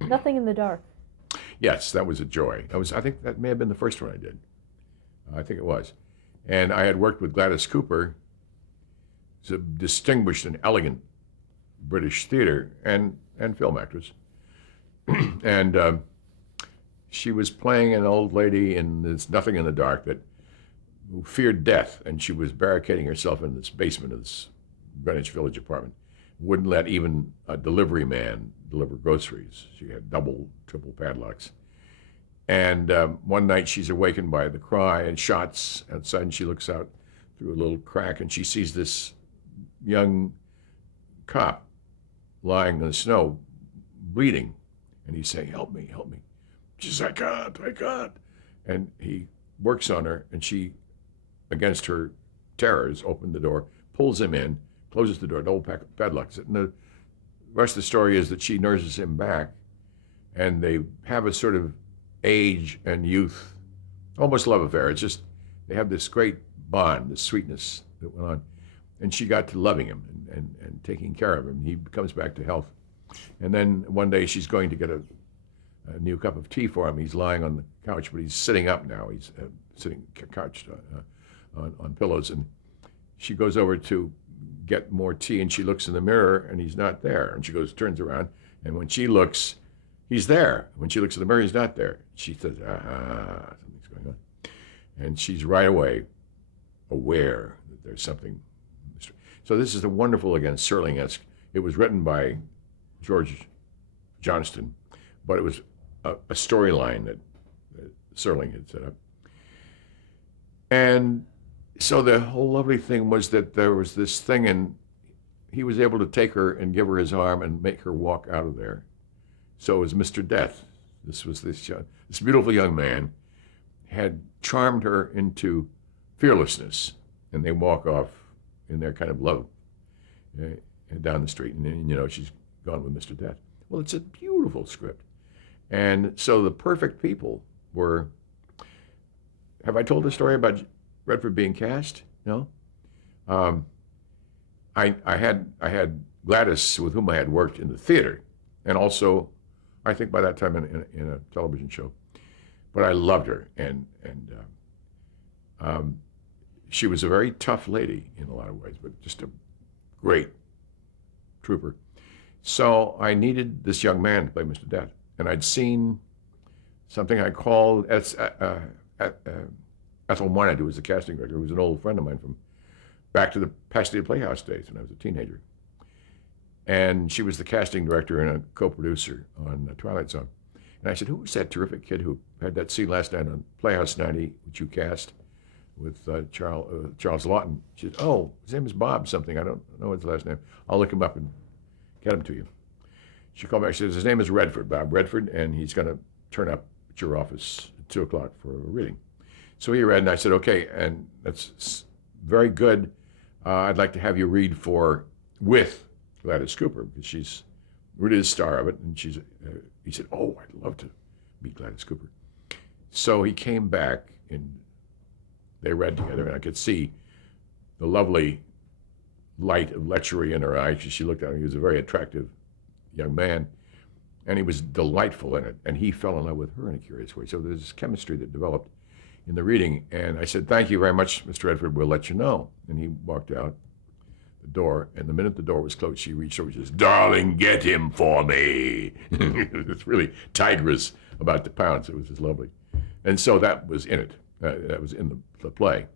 Nothing in the Dark. Yes, that was a joy. I think that may have been the first one I did. I think it was. And I had worked with Gladys Cooper, who's a distinguished and elegant British theater and film actress. And she was playing an old lady in this Nothing in the Dark who feared death, and she was barricading herself in this basement of this Greenwich Village apartment. Wouldn't let even a delivery man deliver groceries. She had double, triple padlocks. And one night she's awakened by the cry and shots outside, and she looks out through a little crack, and she sees this young cop lying in the snow, bleeding. And he's saying, help me, help me. She says, I can't. And he works on her, and she, against her terrors, opened the door, pulls him in, closes the door, double padlocks it. And the rest of the story is that she nurses him back, and they have a sort of age and youth, almost love affair. It's just, they have this great bond, this sweetness that went on. And she got to loving him and taking care of him. He comes back to health. And then one day she's going to get a new cup of tea for him. He's lying on the couch, but he's sitting up now. He's sitting couched on pillows. And she goes over to get more tea, and she looks in the mirror, and he's not there. And she turns around, and when she looks, he's there. When she looks in the mirror, he's not there. She says, something's going on. And she's right away aware that there's something. So this is a wonderful, again, Serling-esque. It was written by George Johnston, but it was a storyline that Serling had set up. And so the whole lovely thing was that there was this thing, and he was able to take her and give her his arm and make her walk out of there. So it was Mr. Death. This was this beautiful young man had charmed her into fearlessness, and they walk off in their kind of love down the street, and she's gone with Mr. Death. Well, it's a beautiful script. And so the perfect people were, have I told the story about Redford being cast? No? I had Gladys, with whom I had worked in the theater, and also, I think by that time in a television show. But I loved her, and she was a very tough lady in a lot of ways, but just a great trooper. So I needed this young man to play Mr. Death, and I'd seen something I called Ethel Moynett, who was the casting director, who was an old friend of mine from back to the Pasadena Playhouse days when I was a teenager. And she was the casting director and a co-producer on Twilight Zone. And I said, who was that terrific kid who had that scene last night on Playhouse 90, which you cast with Charles Lawton? She said, oh, his name is Bob something. I don't know his last name. I'll look him up and get him to you. She called back. She says, his name is Redford, Bob Redford, and he's going to turn up at your office at 2 o'clock for a reading. So he read, and I said, okay, and that's very good. I'd like to have you read with Gladys Cooper, because she's really the star of it. And he said, oh, I'd love to meet Gladys Cooper. So he came back, and they read together, and I could see the lovely light of lechery in her eyes. She looked at him. He was a very attractive young man, and he was delightful in it. And he fell in love with her in a curious way. So there's this chemistry that developed in the reading. And I said, thank you very much, Mr. Edford. We'll let you know. And he walked out the door, and the minute the door was closed, she reached over and says, darling, get him for me. It's really tigress about to pounce. It was just lovely. And so that was in it. That was in the play.